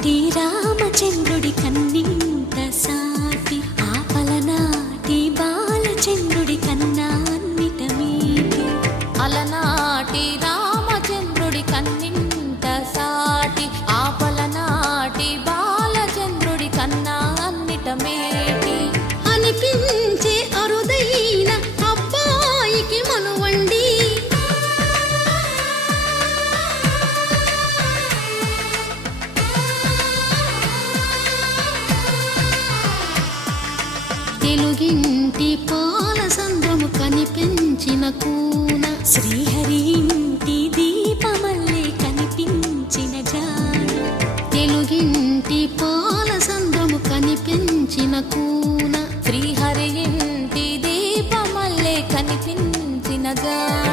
అలనాటి రామచంద్రుడి కన్నింత సాటి ఆపలనాటి బాలచంద్రుడి కన్నా అన్నిట మీటి అలనాటి రామచంద్రుడి కన్నింత సాటి ఆపలనాటి బాలచంద్రుడి కన్నా అన్నిట మేటి అనిపించే అరుదైన అబ్బాయికి మనువండి తెలుగింటి పాల సంద్రము కనిపించిన కూన శ్రీహరి ఇంటి దీపమల్లే కనిపించిన జాన తెలుగింటి పాల సంద్రము కనిపించిన కూన శ్రీహరి ఇంటి దీపమల్లే కనిపించిన జాన